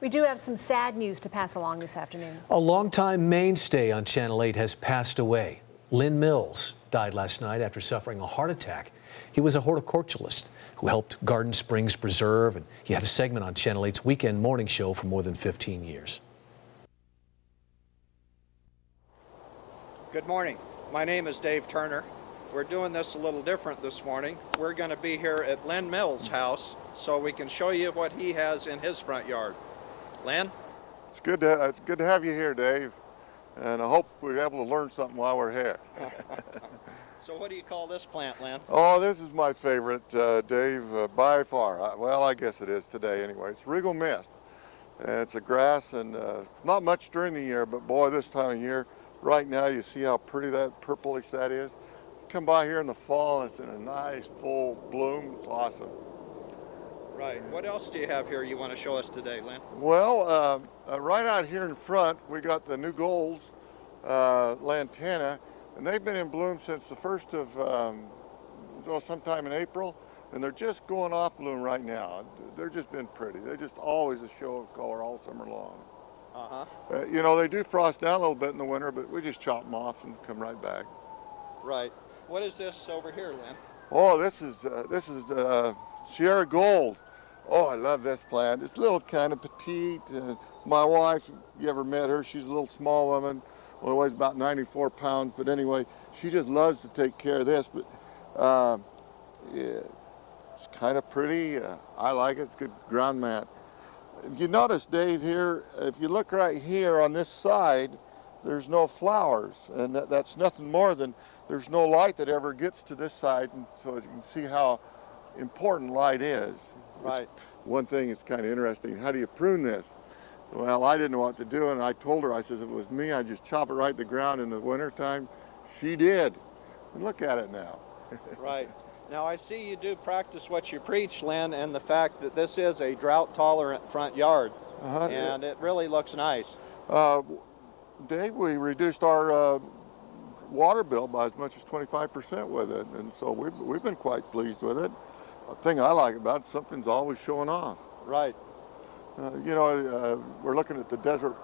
We do have some sad news to pass along this afternoon. A longtime mainstay on Channel 8 has passed away. Linn Mills died last night after suffering a heart attack. He was a horticulturalist who helped Garden Springs preserve, and he had a segment on Channel 8's weekend morning show for more than 15 years. Good morning. My name is Dave Turner. We're doing this a little different this morning. We're going to be here at Linn Mills' house so we can show you what he has in his front yard. Linn? It's good to have you here, Dave, and I hope we're able to learn something while we're here. So what do you call this plant, Linn? Oh, this is my favorite, Dave, by far. Well, I guess it is today anyway. It's regal mist. And it's a grass, and not much during the year, but boy, this time of year, right now, you see how pretty that purplish that is. Come by here in the fall, and it's in a nice full bloom. It's awesome. Right. What else do you have here you want to show us today, Linn? Well, right out here in front, we got the new golds, lantana, and they've been in bloom since the first of, sometime in April, and they're just going off bloom right now. They've just been pretty. They're just always a show of color all summer long. You know, they do frost down a little bit in the winter, but we just chop them off and come right back. Right. What is this over here, Linn? Oh, this is Sierra Gold. Oh, I love this plant. It's a little kind of petite. My wife, you ever met her? She's a little small woman. Well, weighs about 94 pounds, but anyway, she just loves to take care of this. But yeah, it's kind of pretty. I like it. It's good ground mat. If you notice, Dave, here, if you look right here on this side, there's no flowers, and that's nothing more than there's no light that ever gets to this side, and so as you can see how important light is. Right. One thing is kind of interesting. How do you prune this? Well, I didn't know what to do, and I told her, I said, if it was me, I'd just chop it right to the ground in the wintertime. She did. And look at it now. Right. Now, I see you do practice what you preach, Linn, and the fact that this is a drought-tolerant front yard, and it really looks nice. Dave, we reduced our water bill by as much as 25% with it, and so we've been quite pleased with it. The thing I like about it, something's always showing off. Right. You know, we're looking at the Desert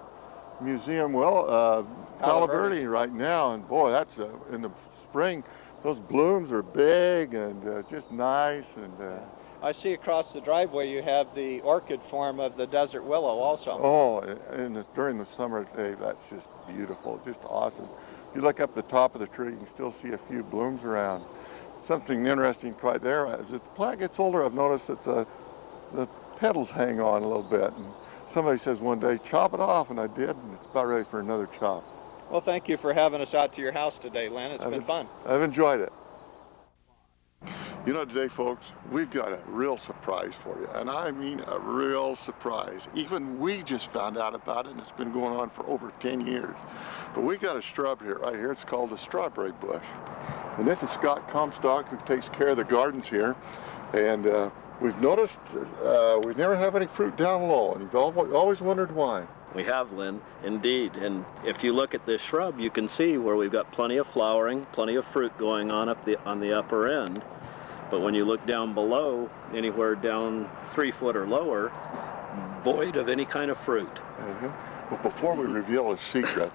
Museum, Palo Verde right now, and boy, that's in the spring. Those blooms are big and just nice. And I see across the driveway you have the orchid form of the desert willow also. Oh, and during the summer, Dave, that's just beautiful. It's just awesome. You look up the top of the tree, you can still see a few blooms around. Something interesting quite there, as the plant gets older, I've noticed that the petals hang on a little bit. And somebody says one day, chop it off, and I did, and it's about ready for another chop. Well, thank you for having us out to your house today, Linn. It's been fun. I've enjoyed it. You know, today, folks, we've got a real surprise for you, and I mean a real surprise. Even we just found out about it, and it's been going on for over 10 years. But we got a shrub here, right here. It's called a strawberry bush. And this is Scott Comstock, who takes care of the gardens here. And we've noticed we never have any fruit down low, and you've always wondered why. We have, Linn, indeed. And if you look at this shrub, you can see where we've got plenty of flowering, plenty of fruit going on on the upper end. But when you look down below, anywhere down 3 foot or lower, void of any kind of fruit. Well, before we reveal a secret,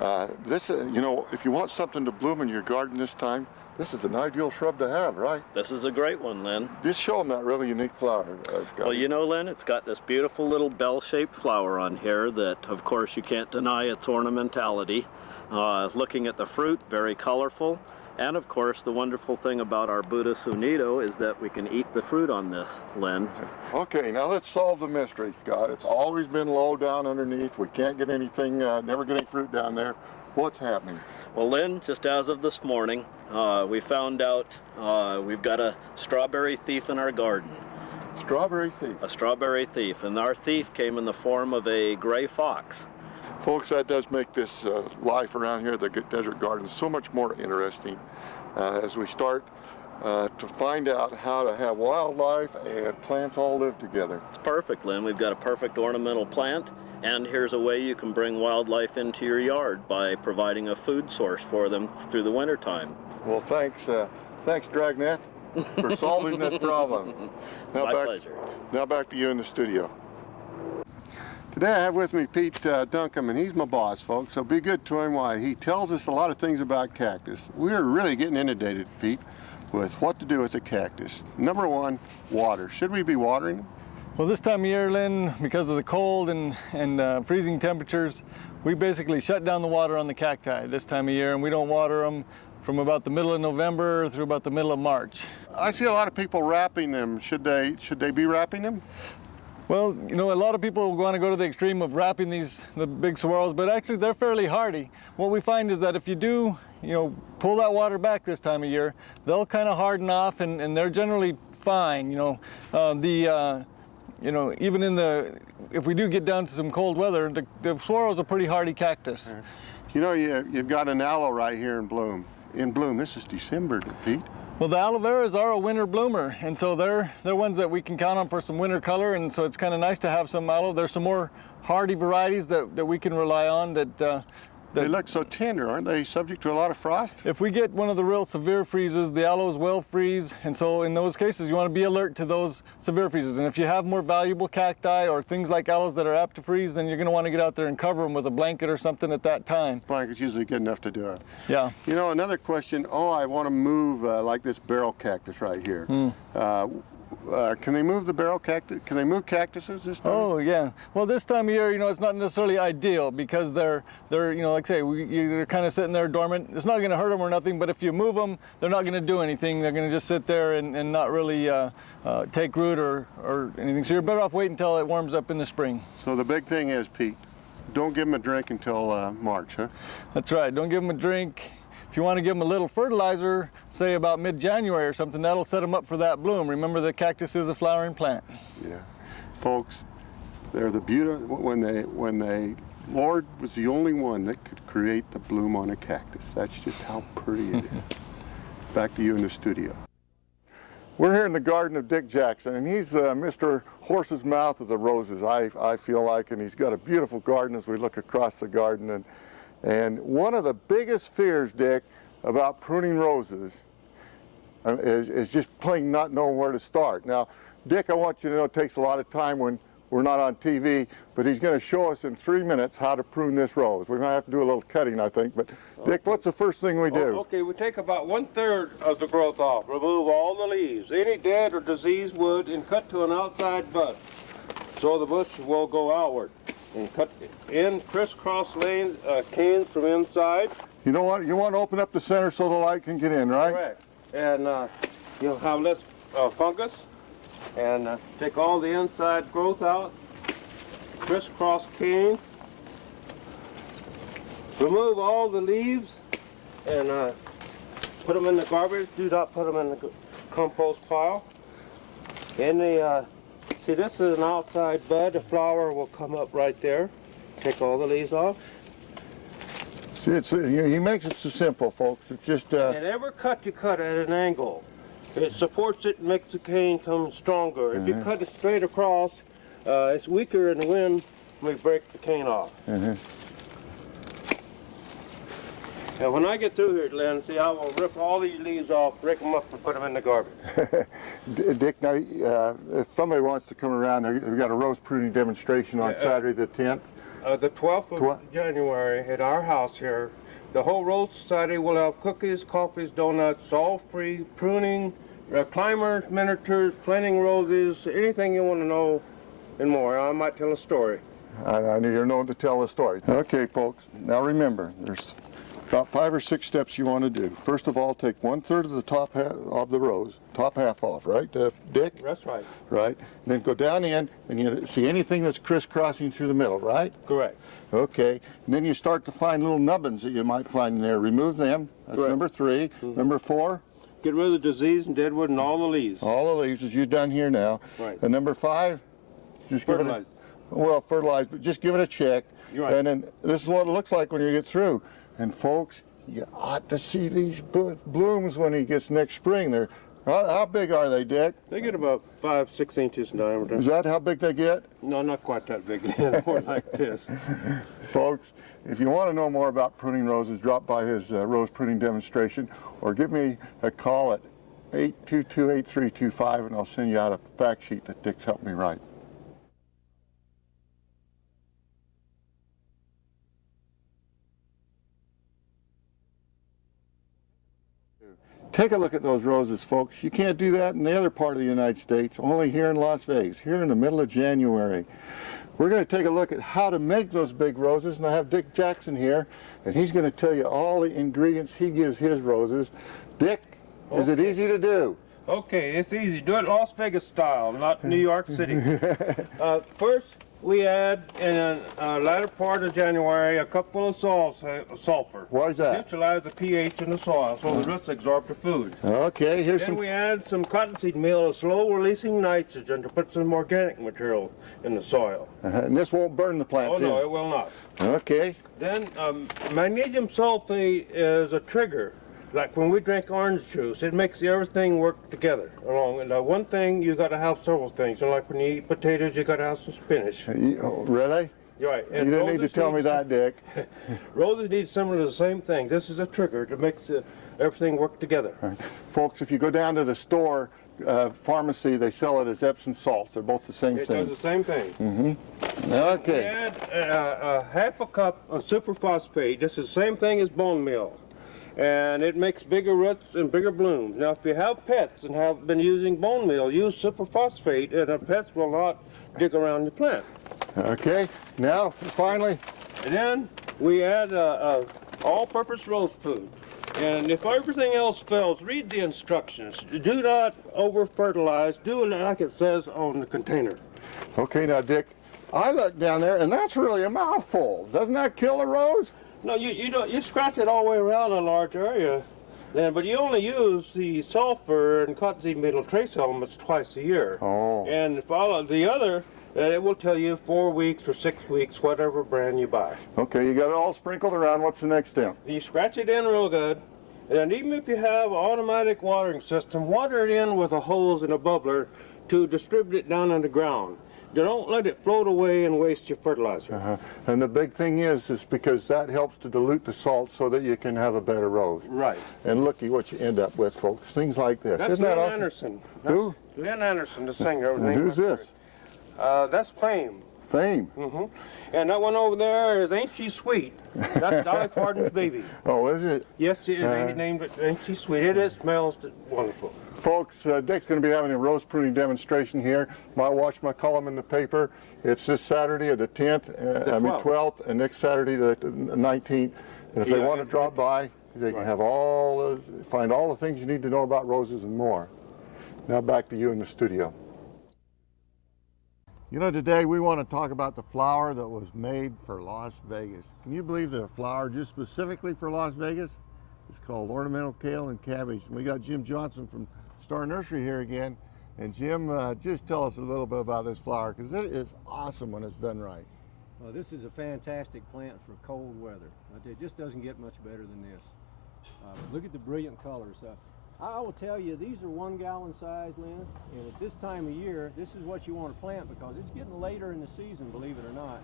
you know, if you want something to bloom in your garden this time, this is an ideal shrub to have, right? This is a great one, Linn. Just show them that really unique flower. Well, you know, Linn, it's got this beautiful little bell-shaped flower on here that, of course, you can't deny its ornamentality. Looking at the fruit, very colorful. And, of course, the wonderful thing about our Buddha Sunido is that we can eat the fruit on this, Linn. Okay, now let's solve the mystery, Scott. It's always been low down underneath. We can't get anything, never get any fruit down there. What's happening? Well, Linn, just as of this morning, we found out we've got a strawberry thief in our garden. Strawberry thief? A strawberry thief, and our thief came in the form of a gray fox. Folks, that does make this life around here, the desert garden, so much more interesting as we start to find out how to have wildlife and plants all live together. It's perfect, Linn. We've got a perfect ornamental plant, and here's a way you can bring wildlife into your yard by providing a food source for them through the wintertime. Well, thanks, Dragnet, for solving this problem. My pleasure. Now back to you in the studio. Today I have with me Pete Duncombe, and he's my boss, folks, so be good to him while he tells us a lot of things about cactus. We're really getting inundated, Pete, with what to do with a cactus. Number one, water. Should we be watering them? Well, this time of year, Lynn, because of the cold and freezing temperatures, we basically shut down the water on the cacti this time of year, and we don't water them from about the middle of November through about the middle of March. I see a lot of people wrapping them. Should they be wrapping them? Well, you know, a lot of people want to go to the extreme of wrapping the big saguaros, but actually they're fairly hardy. What we find is that if you do, you know, pull that water back this time of year, they'll kind of harden off, and they're generally fine. You know, you know, even if we do get down to some cold weather, the saguaro's a pretty hardy cactus. You know, you've got an aloe right here in bloom. This is December, Pete. Well, the aloe veras are a winter bloomer, and so they're ones that we can count on for some winter color, and so it's kind of nice to have some aloe. There's some more hardy varieties that we can rely on that they look so tender. Aren't they subject to a lot of frost? If we get one of the real severe freezes, the aloes will freeze, and so in those cases you want to be alert to those severe freezes. And if you have more valuable cacti or things like aloes that are apt to freeze, then you're going to want to get out there and cover them with a blanket or something at that time. Blanket's usually good enough to do it. Yeah. You know, another question, I want to move like this barrel cactus right here. Can they move the barrel cactus? Can they move cactuses this time? Oh yeah. Well, this time of year, you know, it's not necessarily ideal because they're you know, like I say, you're kind of sitting there dormant. It's not going to hurt them or nothing, but if you move them, they're not going to do anything. They're going to just sit there and not really take root or anything. So you're better off waiting until it warms up in the spring. So the big thing is, Pete, don't give them a drink until March, huh? That's right. Don't give them a drink. If you want to give them a little fertilizer, say about mid-January or something, that'll set them up for that bloom. Remember, the cactus is a flowering plant. Yeah. Folks, they're the beauty. Lord was the only one that could create the bloom on a cactus. That's just how pretty it is. Back to you in the studio. We're here in the garden of Dick Jackson, and he's Mr. Horse's Mouth of the Roses, I feel like, and he's got a beautiful garden as we look across the garden. And one of the biggest fears, Dick, about pruning roses is just plain not knowing where to start. Now, Dick, I want you to know it takes a lot of time when we're not on TV, but he's going to show us in 3 minutes how to prune this rose. We're going to have to do a little cutting, I think. But, Dick, what's the first thing we do? Okay, we take about 1/3 of the growth off, remove all the leaves, any dead or diseased wood, and cut to an outside bud. So the bush will go outward. And cut in crisscross lanes, canes from inside. You know what? You want to open up the center so the light can get in, right? Correct. And you'll have less fungus. And take all the inside growth out. Crisscross canes. Remove all the leaves and put them in the garbage. Do not put them in the compost pile. In the see, this is an outside bud. The flower will come up right there. Take all the leaves off. See, he makes it so simple, folks. It's just... And every cut you cut at an angle. It supports it and makes the cane come stronger. If you cut it straight across, it's weaker in the wind when we break the cane off. And when I get through here, Lynn, see, I will rip all these leaves off, break them up, and put them in the garbage. Dick, now, if somebody wants to come around, we've got a rose pruning demonstration on Saturday the 10th. The 12th of January at our house here. The whole Rose Society will have cookies, coffees, donuts, all free, pruning, climbers, miniatures, planting roses, anything you want to know and more. I might tell a story. I need to know to tell a story. Okay, folks, now remember, there's about 5 or 6 steps you want to do. First of all, take 1/3 of the top half of the rose, top half off, right, Dick? That's right. Right. And then go down in, and you see anything that's crisscrossing through the middle, right? Correct. Okay. And then you start to find little nubbins that you might find in there. Remove them. That's Correct. number 3. Number 4. Get rid of the disease and deadwood and all the leaves. All the leaves, as you've done here now. Right. And number 5, just give it a, fertilize, but just give it a check. You're right. And then this is what it looks like when you get through. And folks, you ought to see these blooms when he gets next spring. They're how big are they, Dick? They get about 5-6 inches in diameter. Is that how big they get? No, not quite that big. More like this. Folks, if you want to know more about pruning roses, drop by his rose pruning demonstration or give me a call at 822-8325 and I'll send you out a fact sheet that Dick's helped me write. Take a look at those roses, folks. You can't do that in the other part of the United States, only here in Las Vegas, here in the middle of January. We're going to take a look at how to make those big roses, and I have Dick Jackson here, and he's going to tell you all the ingredients he gives his roses. Dick, is it easy to do? Okay, it's easy. Do it Las Vegas style, not New York City. First, we add in the latter part of January a cupful of sulfur. Why is that? Neutralize the pH in the soil so the roots absorb the food. Okay, here's Then some... we add some cottonseed meal, a slow-releasing nitrogen to put some organic material in the soil. And this won't burn the plant, Oh, no, it will not. Okay. Then magnesium sulfate is a trigger. Like when we drink orange juice, it makes everything work together along. And one thing, you got to have several things. So like when you eat potatoes, you got to have some spinach. Really? You're right. And you didn't need to tell me that, Dick. Roses need some of the same thing. This is a trigger to make everything work together. Right. Folks, if you go down to the store, pharmacy, they sell it as Epsom salts. They're both the same thing. It does the same thing. Mm-hmm. Okay. We add half a cup of superphosphate. This is the same thing as bone meal. And it makes bigger roots and bigger blooms. Now, if you have pets and have been using bone meal, use superphosphate, and the pets will not dig around your plant. Okay. Now, finally. And then we add all-purpose rose food. And if everything else fails, read the instructions. Do not over-fertilize. Do it like it says on the container. Okay, now, Dick, I look down there, and that's really a mouthful. Doesn't that kill a rose? No, you scratch it all the way around a large area, then, but you only use the sulfur and cottonseed meal trace elements twice a year. Oh. And follow the other, it will tell you 4 weeks or 6 weeks, whatever brand you buy. Okay, you got it all sprinkled around. What's the next step? You scratch it in real good, and even if you have an automatic watering system, water it in with a hose and a bubbler to distribute it down on the ground. You don't let it float away and waste your fertilizer. And the big thing is because that helps to dilute the salt so that you can have a better rose. Right. And looky what you end up with, folks. Things like this. That's Isn't that Lynn awesome? Anderson. Who? Lynn Anderson, the singer. And who's this? That's Fame. Fame. Mm-hmm. And that one over there is Ain't She Sweet. That's Dolly Parton's baby. Oh, is it? Yes, they named it Ain't She Sweet. It smells wonderful. Folks, Dick's going to be having a rose pruning demonstration here. Watch my column in the paper. It's this Saturday the 10th, 12th, and next Saturday the 19th. And if they want to drop by, they can have find all the things you need to know about roses and more. Now back to you in the studio. You know, today we want to talk about the flower that was made for Las Vegas. Can you believe the flower just specifically for Las Vegas? It's called ornamental kale and cabbage. And we got Jim Johnson from Star Nursery here again. And Jim, just tell us a little bit about this flower, because it is awesome when it's done right. Well, this is a fantastic plant for cold weather. It just doesn't get much better than this. Look at the brilliant colors. I will tell you, these are 1 gallon size, Lynn, and at this time of year, this is what you want to plant because it's getting later in the season, believe it or not,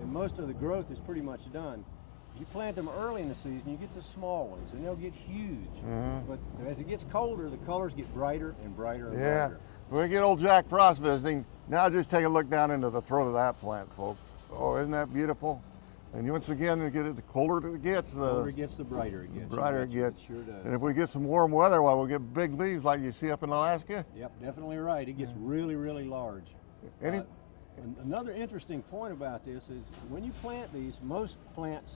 and most of the growth is pretty much done. If you plant them early in the season, you get the small ones, and they'll get huge. But as it gets colder, the colors get brighter and brighter and brighter. When we get old Jack Frost visiting, now just take a look down into the throat of that plant, folks. Oh, isn't that beautiful? And once again, the colder it gets, the colder it gets, the brighter it gets. Brighter it gets. It sure does. And if we get some warm weather, well, we'll get big leaves like you see up in Alaska. Yep, definitely right. It gets really, really large. Another interesting point about this is when you plant these, most plants,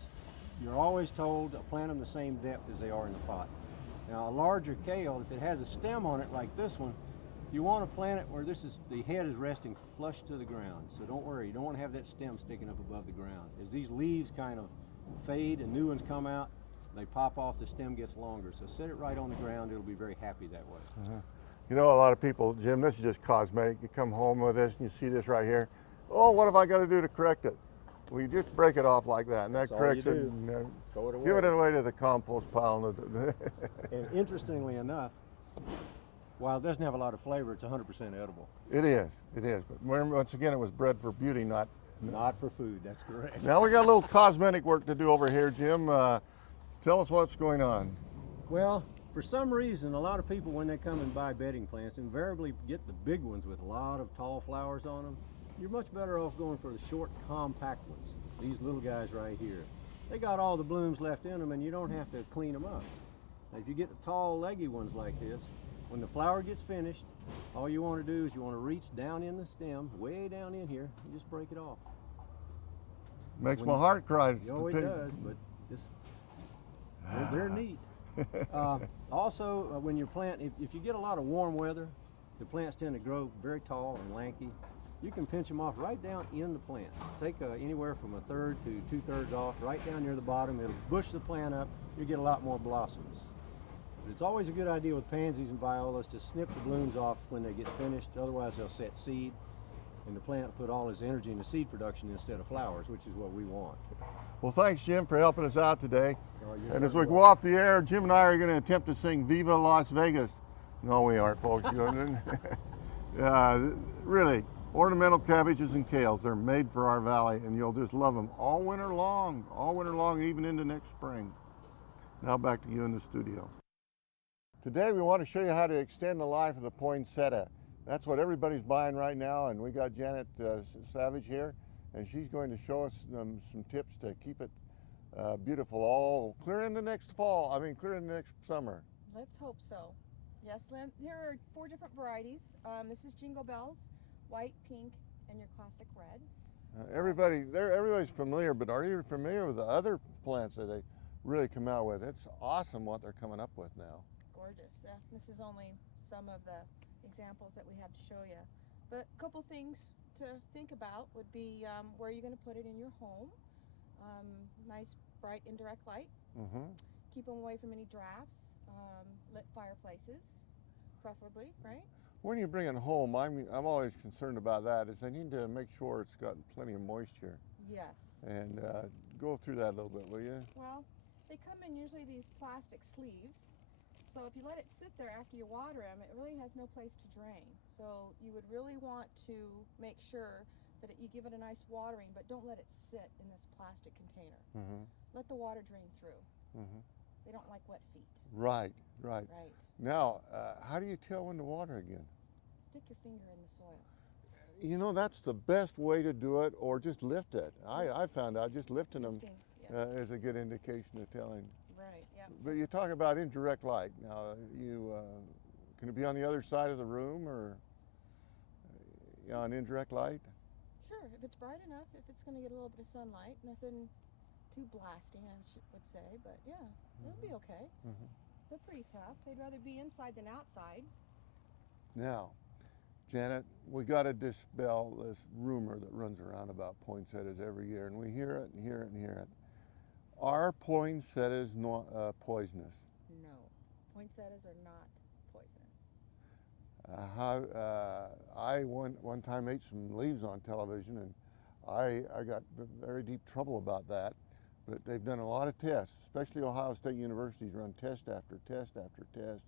you're always told to plant them the same depth as they are in the pot. Now, a larger kale, if it has a stem on it like this one, you want to plant it where the head is resting flush to the ground. So don't worry, you don't want to have that stem sticking up above the ground. As these leaves kind of fade and new ones come out, they pop off, the stem gets longer. So set it right on the ground, it'll be very happy that way. You know, a lot of people, Jim, this is just cosmetic. You come home with this and you see this right here. Oh, what have I got to do to correct it? Well, you just break it off like that, and that corrects it. And, give it away to the compost pile. And interestingly enough, while it doesn't have a lot of flavor, it's 100% edible. It is. But once again, it was bred for beauty, not for food. That's correct. Now we got a little cosmetic work to do over here, Jim. Tell us what's going on. Well, for some reason, a lot of people, when they come and buy bedding plants, invariably get the big ones with a lot of tall flowers on them. You're much better off going for the short, compact ones. These little guys right here. They got all the blooms left in them, and you don't have to clean them up. Now, if you get the tall, leggy ones like this, when the flower gets finished, all you want to do is you want to reach down in the stem, way down in here, and just break it off. Makes my heart cry. Oh, it does, but just, they're neat. Also, when you're planting, if you get a lot of warm weather, the plants tend to grow very tall and lanky. You can pinch them off right down in the plant. Take anywhere from 1/3 to 2/3 off, right down near the bottom. It'll bush the plant up. You get a lot more blossoms. But it's always a good idea with pansies and violas to snip the blooms off when they get finished. Otherwise, they'll set seed, and the plant will put all its energy into seed production instead of flowers, which is what we want. Well, thanks, Jim, for helping us out today. You're And as we very go off the air, Jim and I are going to attempt to sing Viva Las Vegas. No, we aren't, folks. Really, ornamental cabbages and kales, they're made for our valley, and you'll just love them all winter long, even into next spring. Now back to you in the studio. Today we want to show you how to extend the life of the poinsettia. That's what everybody's buying right now, and we got Janet Savage here, and she's going to show us some tips to keep it beautiful all clear into next fall, clear into next summer. Let's hope so. Yes, Lynn, here are 4 different varieties. This is Jingle Bells, white, pink, and your classic red. Everybody's familiar, but are you familiar with the other plants that they really come out with? It's awesome what they're coming up with now. Gorgeous. Yeah, this is only some of the examples that we have to show you. But a couple things to think about would be where you're going to put it in your home. Nice, bright, indirect light. Mm-hmm. Keep them away from any drafts. Lit fireplaces, preferably, right? When you bring it home, I'm always concerned about that, is they need to make sure it's got plenty of moisture. Yes. And go through that a little bit, will you? Well, they come in usually these plastic sleeves. So if you let it sit there after you water them, it really has no place to drain. So you would really want to make sure that you give it a nice watering, but don't let it sit in this plastic container. Mm-hmm. Let the water drain through. Mm-hmm. They don't like wet feet. Right. Right. Now, how do you tell when to water again? Stick your finger in the soil. You know, that's the best way to do it, or just lift it. I found out just lifting them Yes. is a good indication of telling. Right, yeah. But you talk about indirect light. Now, can it be on the other side of the room, or on indirect light? Sure, if it's bright enough, if it's going to get a little bit of sunlight, nothing too blasting, I would say, but yeah, it'll be okay. Mm-hmm. They're pretty tough. They'd rather be inside than outside. Now, Janet, we got to dispel this rumor that runs around about poinsettias every year, and we hear it and hear it and hear it. Are poinsettias not poisonous? No, poinsettias are not poisonous. I one time ate some leaves on television, and I got very deep trouble about that. But they've done a lot of tests, especially Ohio State University's run test after test after test.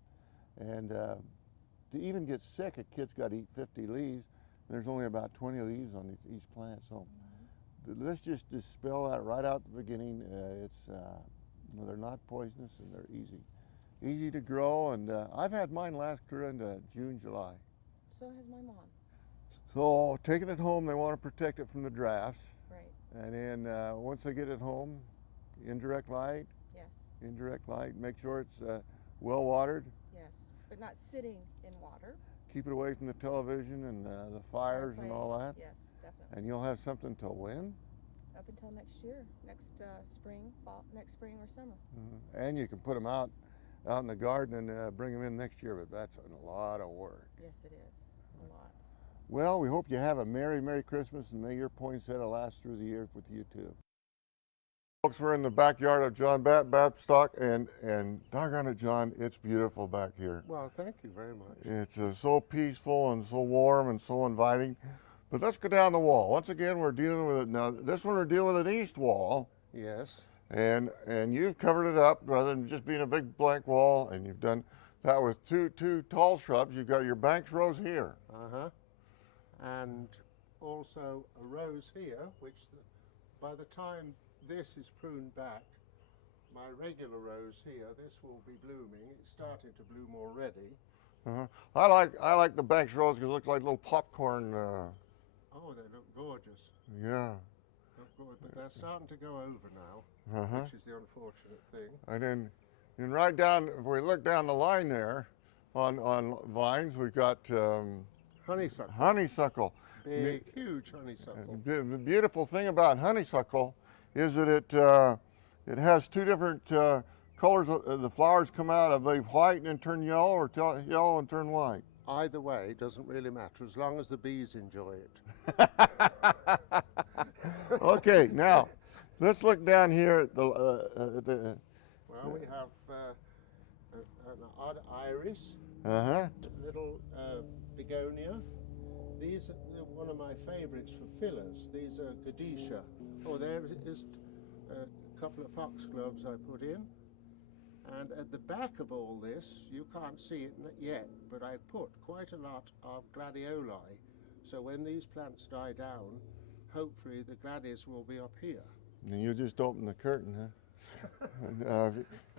And to even get sick, a kid's got to eat 50 leaves, and there's only about 20 leaves on each plant. So let's just dispel that right out at the beginning. They're not poisonous, and they're easy to grow. And I've had mine last clear into June, July. So has my mom. So taking it home, they want to protect it from the drafts. Right. And then once they get it home, indirect light. Yes. Indirect light. Make sure it's well watered. Yes, but not sitting in water. Keep it away from the television and the fires and all that. Yes, definitely. And you'll have something till when? Up until next year, next spring, fall, next spring or summer. Mm-hmm. And you can put them out in the garden and bring them in next year, but that's a lot of work. Yes, it is. A lot. Well, we hope you have a Merry Christmas, and may your poinsettia last through the year with you too. Folks, we're in the backyard of John Babstock, and doggone it, John, it's beautiful back here. Well, thank you very much. It's so peaceful and so warm and so inviting. But let's go down the wall. Once again, we're dealing with it now. This one we're dealing with an east wall. Yes. And you've covered it up rather than just being a big blank wall, and you've done that with two tall shrubs. You've got your Banks rose here. Uh-huh. And also a rose here, which by the time this is pruned back, my regular rose here, this will be blooming. It's starting to bloom already. Uh-huh. I like the Banks rose because it looks like little popcorn. Oh, they look gorgeous. Yeah. Look good, but they're starting to go over now, which is the unfortunate thing. And then And right down, if we look down the line there on vines, we've got Honeysuckle. honeysuckle. Big, huge honeysuckle. The beautiful thing about honeysuckle is that it has two different colors. The flowers come out, I believe, white and then turn yellow, or yellow and turn white. Either way, it doesn't really matter as long as the bees enjoy it. Okay, now let's look down here at the Well, we have an odd iris, little begonia. These are one of my favorites for fillers. These are Gadisha. Oh, there is a couple of foxgloves I put in. And at the back of all this, you can't see it yet, but I've put quite a lot of gladioli. So when these plants die down, hopefully the gladius will be up here. And you just open the curtain, huh?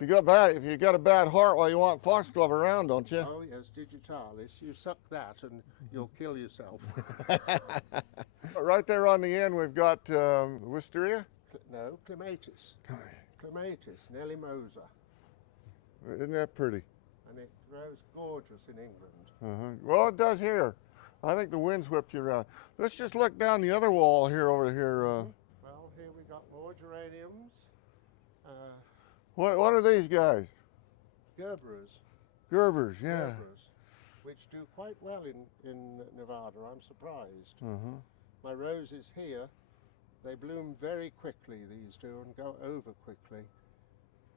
If you got a bad heart, well, you want foxglove around, don't you? Oh yes, digitalis. You suck that and you'll kill yourself. Right there on the end, we've got wisteria. No, clematis. Clematis, Nelly Moser. Isn't that pretty? And it grows gorgeous in England. Well, it does here. I think the wind's whipped you around. Let's just look down the other wall here, over here. Well, here we got more geraniums. What are these guys? Gerbers. Gerbers, yeah. Gerbers, which do quite well in Nevada. I'm surprised. My roses here, they bloom very quickly, these do, and go over quickly.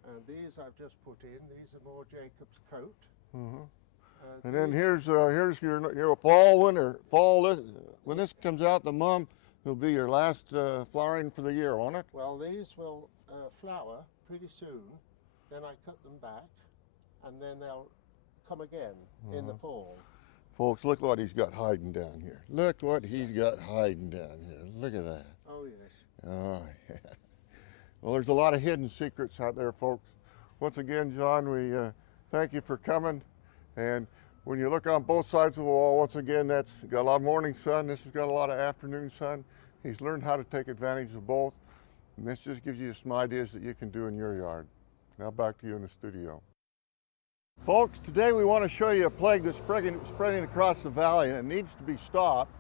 And these I've just put in. These are more Jacob's coat. And then here's your fall, winter, fall. When this comes out, the mum will be your last flowering for the year, won't it? Well, these will flower pretty soon. Then I cut them back, and then they'll come again in the fall. Folks, look what he's got hiding down here. Look what he's got hiding down here. Look at that. Oh yes. Oh yeah. Well, there's a lot of hidden secrets out there, folks. Once again, John, we thank you for coming. And when you look on both sides of the wall, once again, that's got a lot of morning sun. This has got a lot of afternoon sun. He's learned how to take advantage of both. And this just gives you some ideas that you can do in your yard. Now back to you in the studio. Folks, today we want to show you a plague that's spreading across the valley, and it needs to be stopped,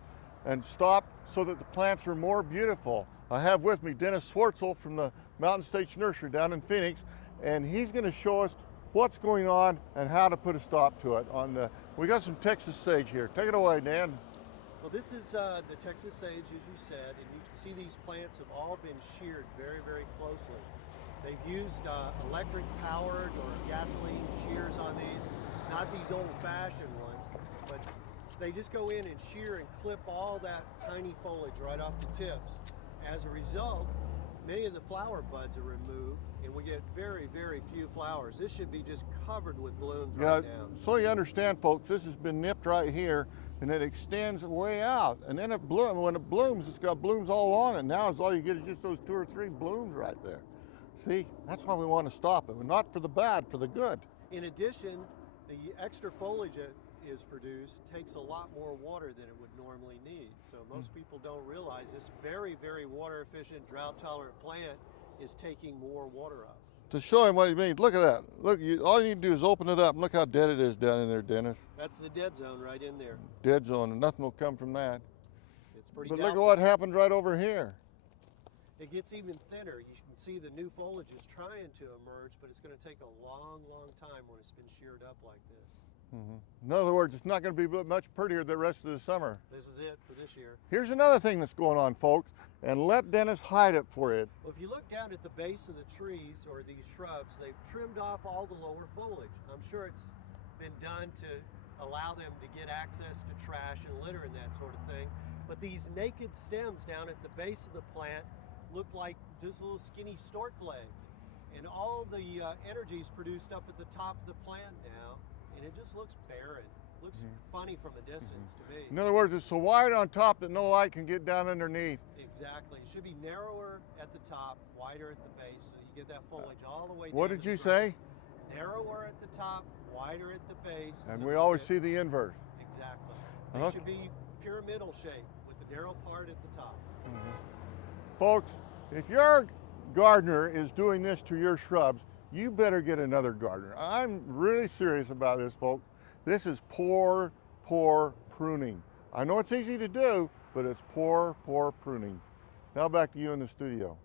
and stopped so that the plants are more beautiful. I have with me Dennis Swartzel from the Mountain States Nursery down in Phoenix, and he's going to show us what's going on and how to put a stop to it. We got some Texas sage here. Take it away, Dan. Well, this is the Texas sage, as you said, and you can see these plants have all been sheared very, very closely. They've used electric-powered or gasoline shears on these, not these old-fashioned ones, but they just go in and shear and clip all that tiny foliage right off the tips. As a result, many of the flower buds are removed, and we get very, very few flowers. This should be just covered with blooms right now. So you understand, folks, this has been nipped right here, and it extends way out. And then when it blooms, it's got blooms all along it. Now all you get is just those 2 or 3 blooms right there. See, that's why we want to stop it. Not for the bad, for the good. In addition, the extra foliage that is produced takes a lot more water than it would normally need. So most people don't realize this very, very water efficient, drought tolerant plant is taking more water up. To show him what he means, look at that. Look, all you need to do is open it up and look how dead it is down in there, Dennis. That's the dead zone right in there. Dead zone, and nothing will come from that. It's pretty But doubtful. look at what happened right over here. It gets even thinner. You can see the new foliage is trying to emerge, but it's going to take a long, long time when it's been sheared up like this. In other words, it's not going to be much prettier the rest of the summer. This is it for this year. Here's another thing that's going on, folks, and let Dennis hide it for you. Well, if you look down at the base of the trees or these shrubs, they've trimmed off all the lower foliage. I'm sure it's been done to allow them to get access to trash and litter and that sort of thing. But these naked stems down at the base of the plant look like just little skinny stork legs. And all the energy is produced up at the top of the plant now, and it just looks barren. Looks funny from a distance to me. In other words, it's so wide on top that no light can get down underneath. Exactly. It should be narrower at the top, wider at the base, so you get that foliage all the way down. What did you say? Narrower at the top, wider at the base. And so we always see the inverse. Exactly. Okay. They should be pyramidal shape with the narrow part at the top. Folks, if your gardener is doing this to your shrubs, you better get another gardener. I'm really serious about this, folks. This is poor pruning. I know it's easy to do, but it's poor pruning. Now back to you in the studio.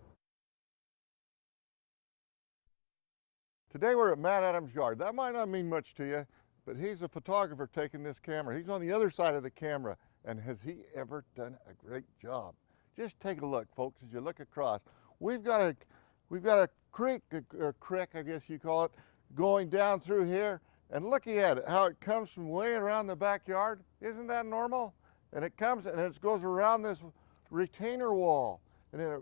Today we're at Matt Adams' yard. That might not mean much to you, but he's a photographer taking this camera. He's on the other side of the camera, and has he ever done a great job? Just take a look, folks, as you look across. We've got a creek, or creek, I guess you call it, going down through here, and looking at it, how it comes from way around the backyard. Isn't that normal? And it comes and it goes around this retainer wall, and then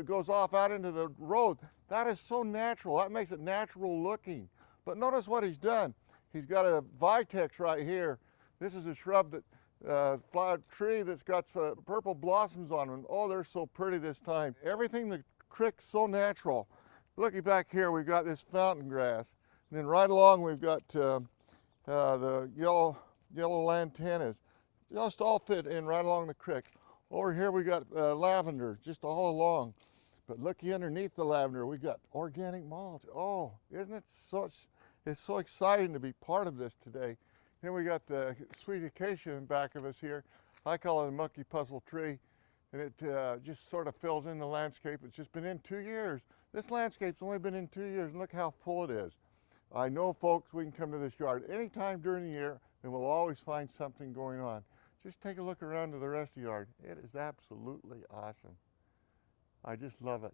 it goes off out into the road. That is so natural. That makes it natural looking. But notice what he's done. He's got a vitex right here. This is a shrub that flower tree that's got purple blossoms on them. Oh, they're so pretty this time. Everything the creek's so natural. Looking back here, we've got this fountain grass. And then right along, we've got the yellow lantanas. Just all fit in right along the creek. Over here, we got lavender just all along. But looky underneath the lavender, we got organic mulch. Oh, isn't it it's so exciting to be part of this today. Then we got the sweet acacia in back of us here. I call it a monkey puzzle tree, and it just sort of fills in the landscape. It's just been in 2 years. This landscape's only been in 2 years, and look how full it is. I know, folks, we can come to this yard anytime during the year, and we'll always find something going on. Just take a look around to the rest of the yard. It is absolutely awesome. I just love it.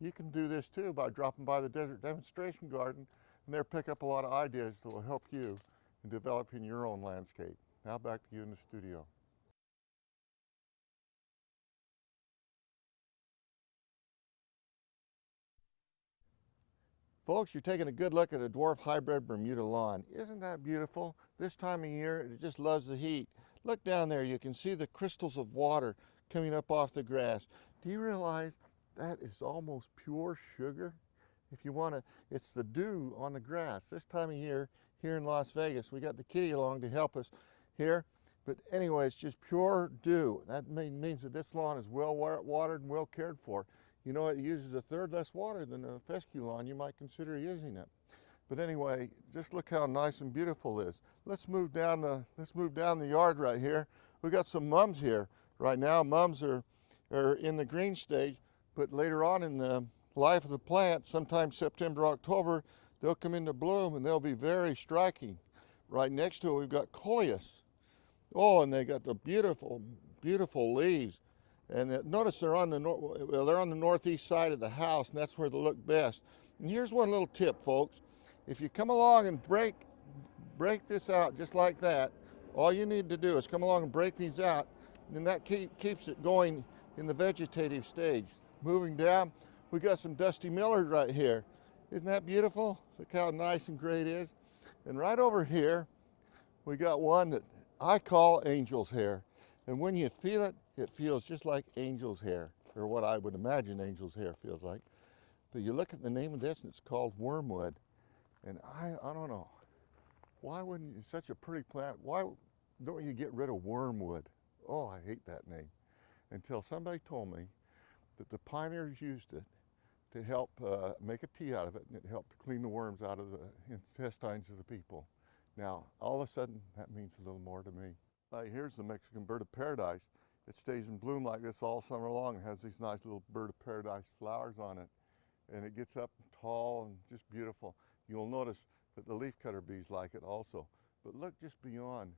You can do this too by dropping by the Desert Demonstration Garden, and there pick up a lot of ideas that will help you in developing your own landscape. Now back to you in the studio. Folks, you're taking a good look at a dwarf hybrid Bermuda lawn. Isn't that beautiful? This time of year, it just loves the heat. Look down there, you can see the crystals of water coming up off the grass. Do you realize that is almost pure sugar? If you want to, it's the dew on the grass. This time of year, here in Las Vegas, we got the kitty along to help us here. But anyway, it's just pure dew. That means that this lawn is well watered and well cared for. You know, it uses a third less water than a fescue lawn. You might consider using it. But anyway, just look how nice and beautiful it is. Let's move down the yard right here. We got some mums here. Right now, mums are in the green stage, but later on in the life of the plant, sometime September, October, they'll come into bloom and they'll be very striking. Right next to it, we've got coleus. Oh, and they got the beautiful, beautiful leaves. And notice they're on the northeast side of the house, and that's where they look best. And here's one little tip, folks. If you come along and break this out just like that, all you need to do is come along and break these out, and that keeps it going in the vegetative stage. Moving down, we got some dusty millers right here. Isn't that beautiful? Look how nice and great it is. And right over here, we got one that I call angel's hair. And when you feel it, it feels just like angel's hair, or what I would imagine angel's hair feels like. But you look at the name of this, and it's called wormwood. And I don't know, why wouldn't you, such a pretty plant, why don't you get rid of wormwood? Oh, I hate that name. Until somebody told me that the pioneers used it to help make a tea out of it, and it helped clean the worms out of the intestines of the people. Now, all of a sudden, that means a little more to me. Here's the Mexican bird of paradise. It stays in bloom like this all summer long. It has these nice little bird of paradise flowers on it. And it gets up tall and just beautiful. You'll notice that the leafcutter bees like it also. But look just beyond.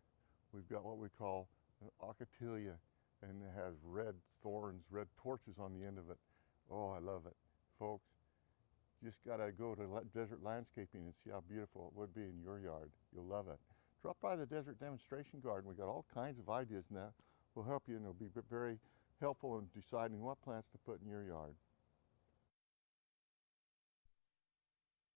We've got what we call an ocatilia, and it has red thorns, red torches on the end of it. Oh, I love it. Folks, just gotta go to Desert Landscaping and see how beautiful it would be in your yard. You'll love it. Drop by the Desert Demonstration Garden. We've got all kinds of ideas now. We'll help you, and it'll be very helpful in deciding what plants to put in your yard.